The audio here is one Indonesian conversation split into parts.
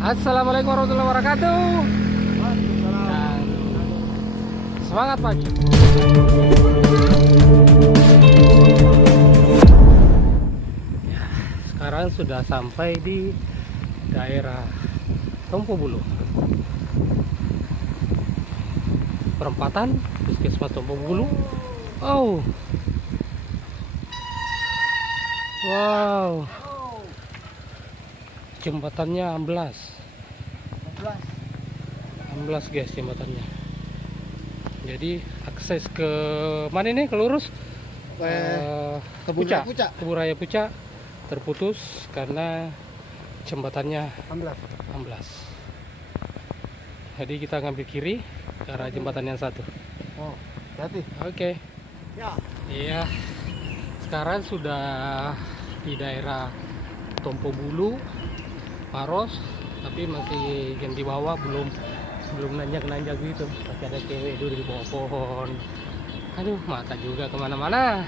Assalamualaikum warahmatullahi wabarakatuh. Dan semangat pagi. Ya, sekarang sudah sampai di daerah Tompo Bulu, perempatan Puskesmas Tompo Bulu. Oh, wow, jembatannya amblas guys, jembatannya. Jadi akses ke mana ini, ke lurus ke Pucak, ke Buraya Pucak terputus karena jembatannya amblas. Jadi kita ngambil kiri ke arah jembatan yang satu. Oh, hati. Oke. Ya. Iya. Sekarang sudah di daerah Tompo Bulu, Maros, tapi masih yang di bawah belum nanjak gitu. Masih ada cewek dulu di bawah pohon. Aduh, mata juga kemana-mana.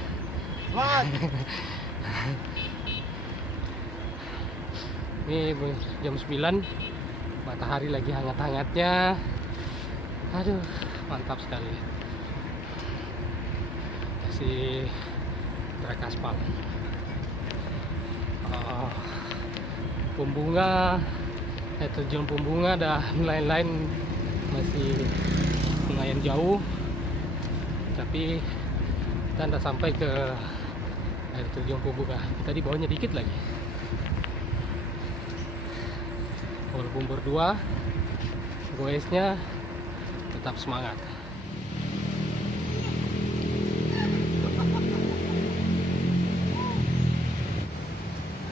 Ini jam 9, matahari lagi hangat-hangatnya. Aduh, mantap sekali. Masih trek aspal. Pembunga, terjun pembunga dan lain-lain masih lumayan jauh, tapi kita udah sampai ke air terjun pembunga. Kita di bawahnya dikit lagi. Walaupun berdua, goesnya tetap semangat.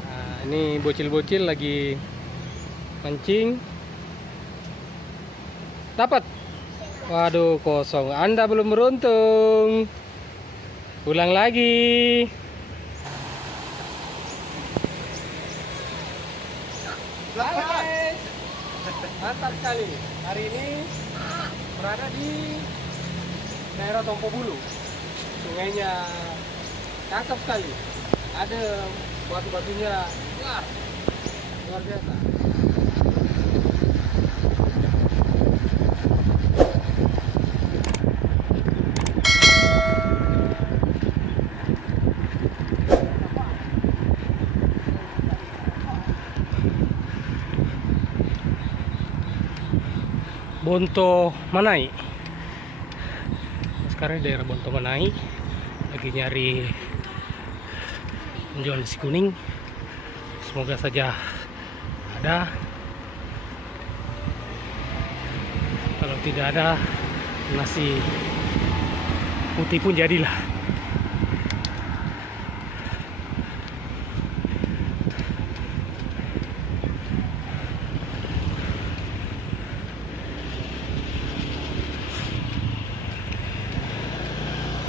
Nah, ini bocil-bocil lagi mancing. Dapat. Waduh, kosong. Anda belum beruntung. Ulang lagi. Guys, mantap sekali. Hari ini berada di daerah Tompo Bulu. Sungainya cakep sekali. Ada batu-batunya, wah, luar biasa. Bonto Manai. Sekarang di daerah Bonto Manai, lagi nyari penjual nasi kuning. Semoga saja ada. Kalau tidak ada, nasi putih pun jadilah.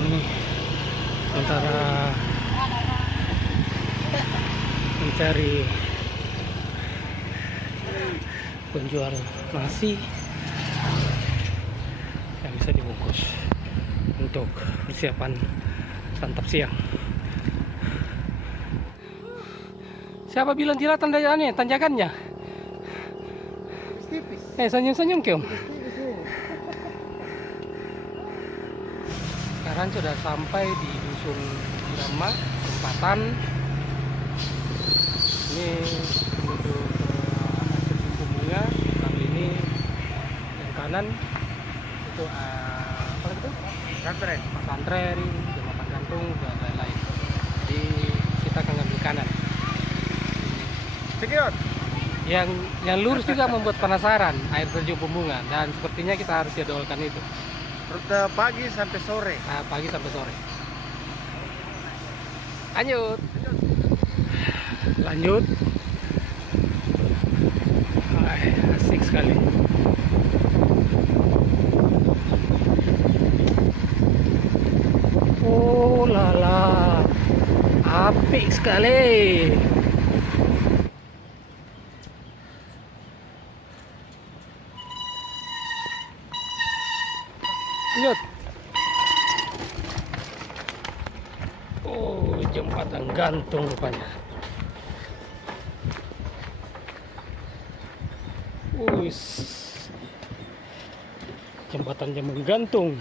Ini antara mencari penjual nasi yang bisa dibungkus untuk persiapan santap siang. Siapa bilang tidak tanjakannya? Tipis. Senyum-senyum Kyom. Sekarang sudah sampai di dusun Irama, perempatan. Ini menuju ke Pembunga. Kali ini yang kanan itu apa itu? Pesantren, jembatan gantung dan lain-lain. Jadi kita akan ambil kanan. Sekian. Yang lurus juga membuat penasaran air terjun Pembunga, dan sepertinya kita harus jadwalkan itu. Rute pagi sampai sore. Pagi sampai sore. Lanjut. Asik sekali. Oh lala, apik sekali. Lanjut. Oh, jembatan gantung rupanya. Wis, jembatan Jambung Gantung.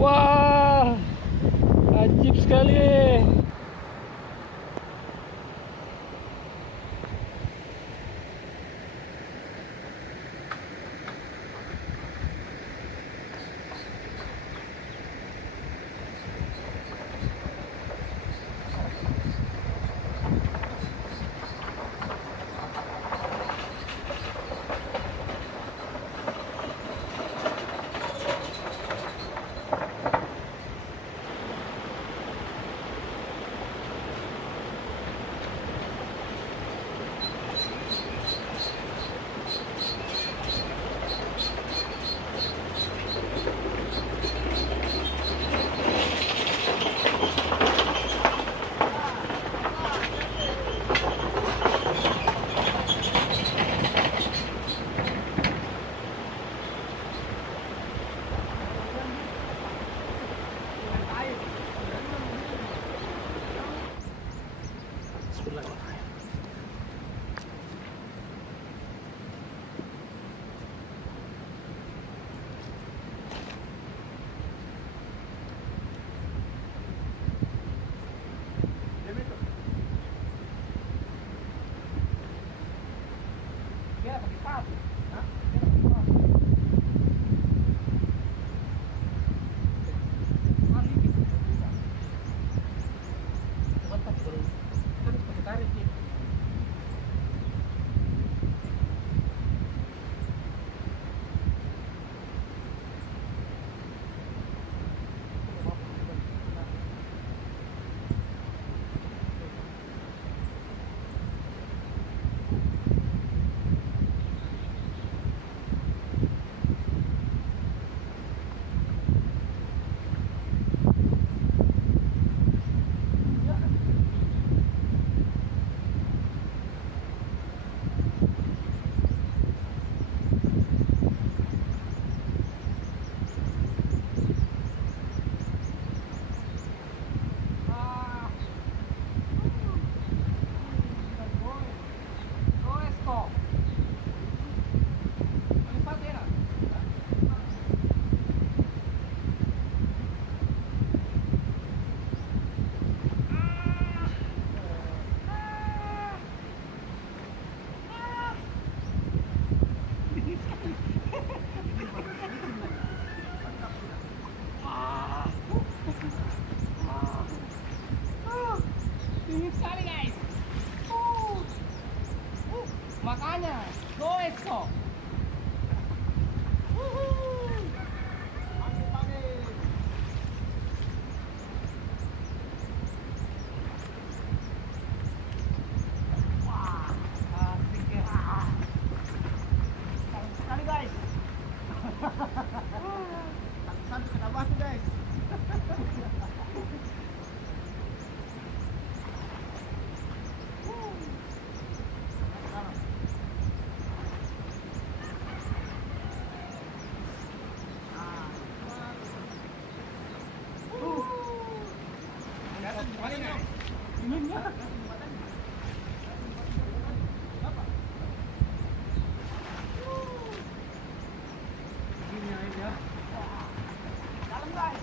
Wah, ajib sekali. Makanya, go Exo. Wah, asik ya. Cantik sekali guys. Sampai kena batu guys. Dalam guys.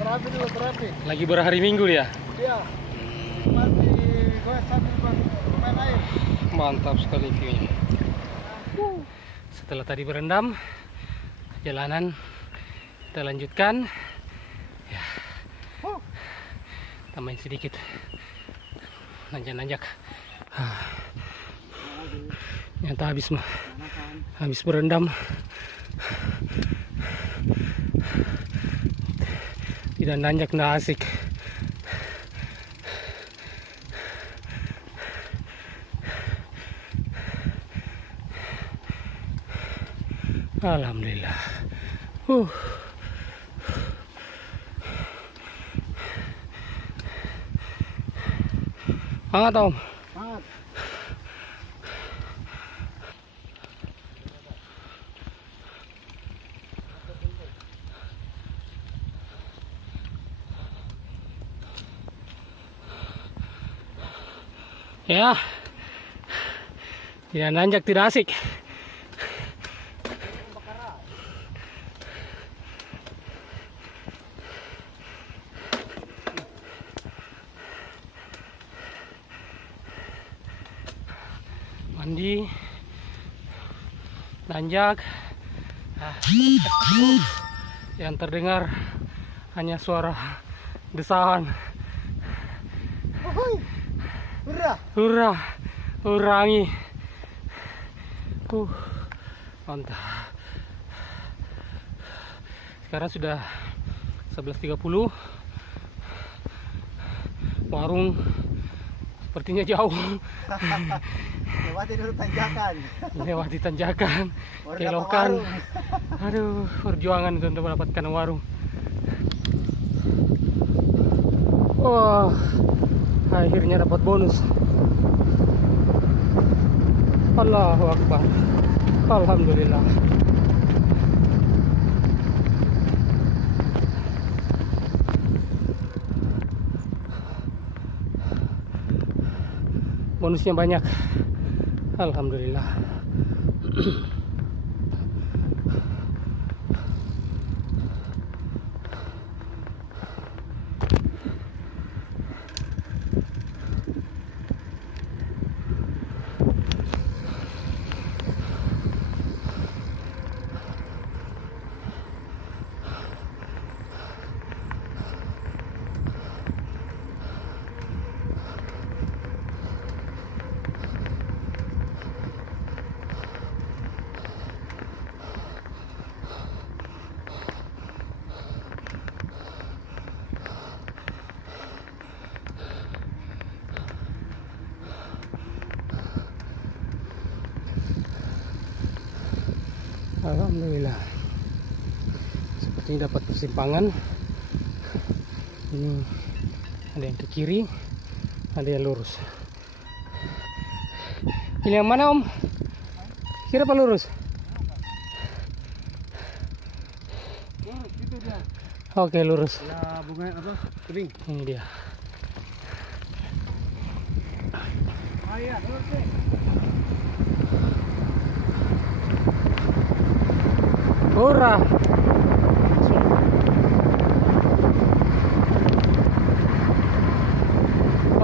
Terapi dulu, terapi. Lagi berhari Minggu dia. Iya. Mati gue sambil main air. Mantap sekali view-nya. Setelah tadi berendam, perjalanan kita lanjutkan. Ya, tambahin sedikit nanjak-nanjak. Nyata habis berendam. Tidak nanjak, nggak asik. Alhamdulillah. Hangat Om. Semangat. Ya, ya nanjak tidak asik. Mandi, nanjak. Yang terdengar hanya suara desahan. Ahoy. Hurrah. Hurrah, urangi. Mantap. Sekarang sudah 11.30. Warung sepertinya jauh. Lewati dulu tanjakan. Lewati tanjakan, Baru dapat kelokan. warung. Aduh, perjuangan itu untuk mendapatkan warung. Wah, akhirnya dapat bonus. Allahu Akbar. Alhamdulillah. Bonusnya banyak. Alhamdulillah. Alhamdulillah. Sepertinya dapat persimpangan. Ini ada yang ke kiri, ada yang lurus. Pilih yang mana Om? Kiri apa lurus? Lurus itu dia. Oke, lurus. Ya bunga apa? Kering. Ini dia. Iya, lurus deh. Hurrah.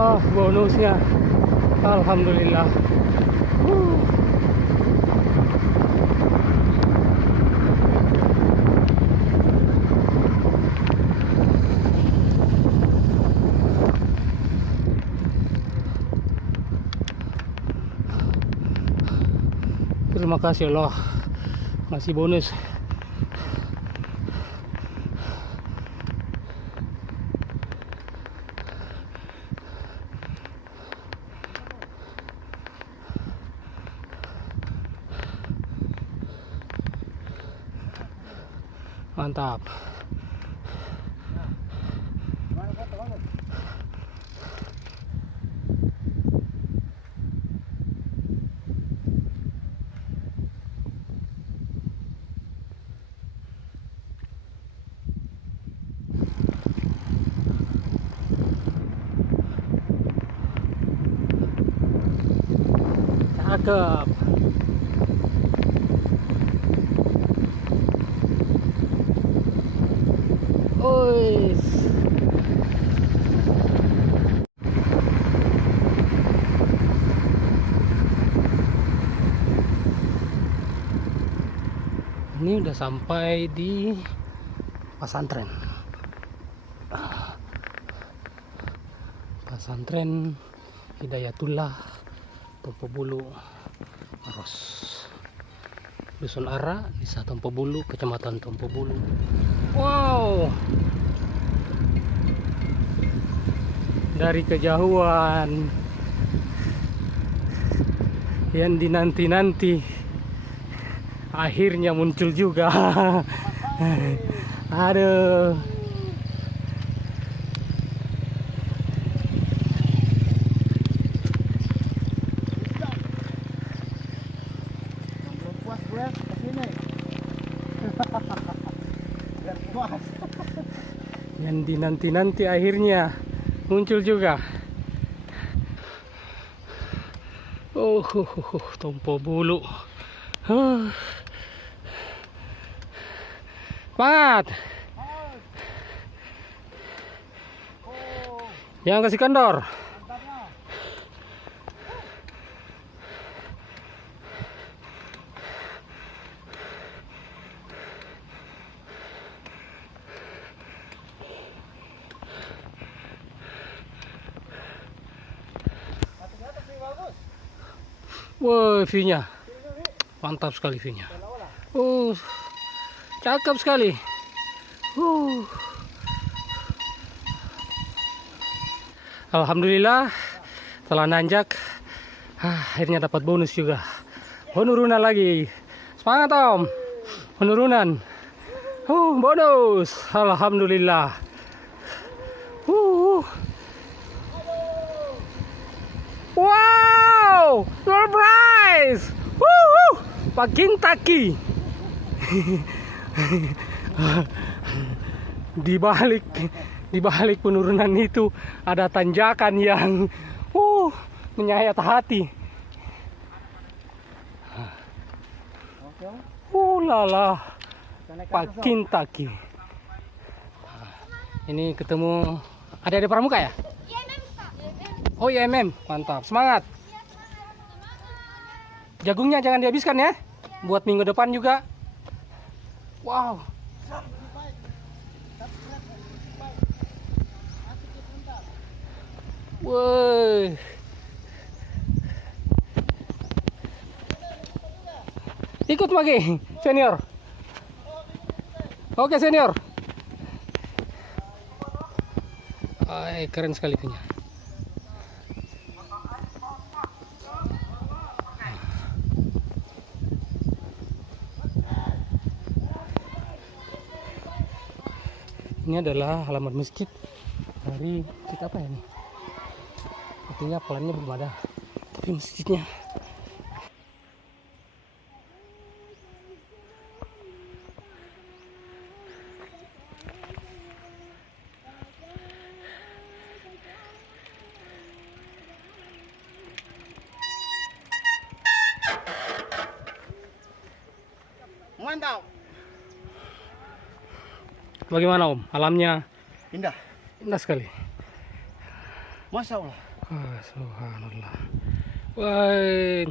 Oh, bonusnya. Alhamdulillah. Terima kasih Allah. Masih bonus. Mantap. Mana foto kamu? Cakep. Ois. Ini udah sampai di pesantren. Pesantren Hidayatullah Tompobulu Maros. Dusun Ara, Desa Tompobulu, Kecamatan Tompobulu. Wow. Dari kejauhan yang dinanti-nanti Akhirnya muncul juga. Aduh. Belum puas gue kesini. Biar puas. Yang dinanti-nanti akhirnya muncul juga. Tompo bulu. Semangat. Yang kasih kendor. Wah, view-nya mantap sekali view-nya. Cakep sekali. Alhamdulillah setelah nanjak akhirnya dapat bonus juga. Penurunan lagi. Semangat Om. Penurunan. Bonus. Alhamdulillah. Wow, surprise! Pak Kintaki. di balik penurunan itu ada tanjakan yang menyayat hati. Lala, Pak Kintaki. Ini ketemu adik-adik pramuka ya? Oh iya, mantap, semangat. Jagungnya jangan dihabiskan ya, buat minggu depan juga. Wow. Woi. Ikut lagi, senior. Oke, senior. Keren sekali punya. Ini adalah halaman masjid dari kita apa ya nih? Artinya pelannya belum ada, tapi masjidnya. Mantap. Bagaimana Om? Alamnya Indah. indah sekali. Masya Allah. Subhanallah. Wah,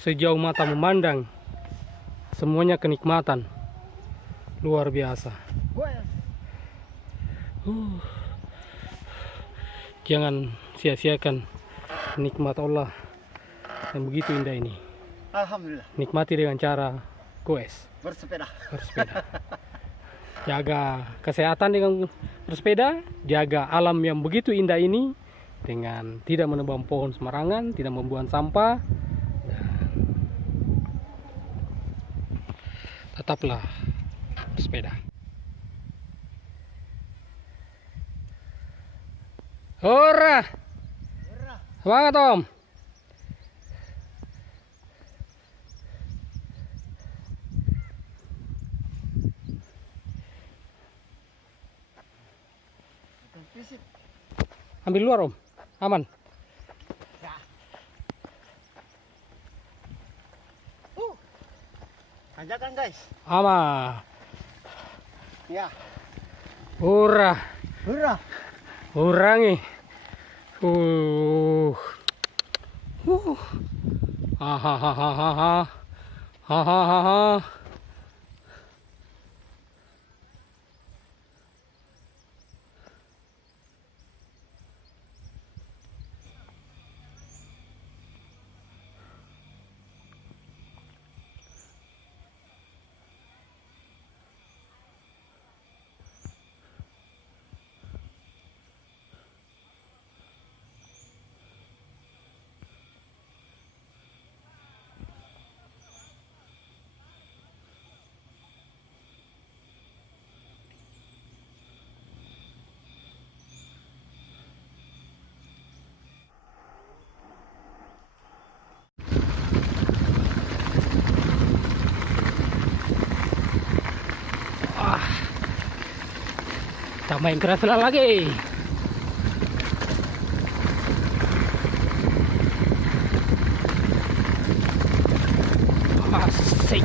sejauh mata memandang, semuanya kenikmatan. Luar biasa. Jangan sia-siakan nikmat Allah yang begitu indah ini. Alhamdulillah. Nikmati dengan cara goes, Bersepeda. Jaga kesehatan dengan bersepeda, jaga alam yang begitu indah ini dengan tidak menebang pohon sembarangan, tidak membuang sampah. Tetaplah bersepeda. Hurrah! Semangat Om! Ambil luar Om, aman. Tanjakan guys. Aman. Ya. Hurrah! Hurrah. Urangi. Hahaha. Kita main keras lagi. Asik.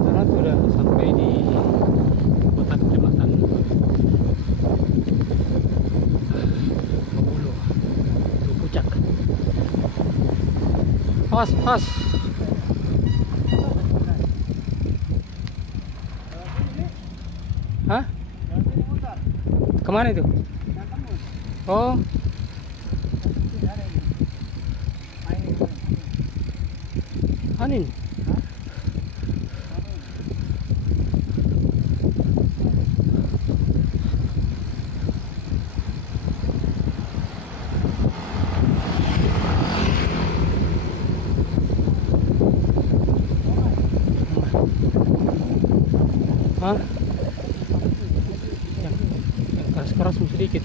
Sekarang sudah sampai di kota kecamatan Pemulu, Puncak. Awas, awas. Hah? Jalan sini muter. Kemana itu? Yang tembus. Oh, Sini ada ini. Main ini. anin. Hah? Yang keras-keras sedikit.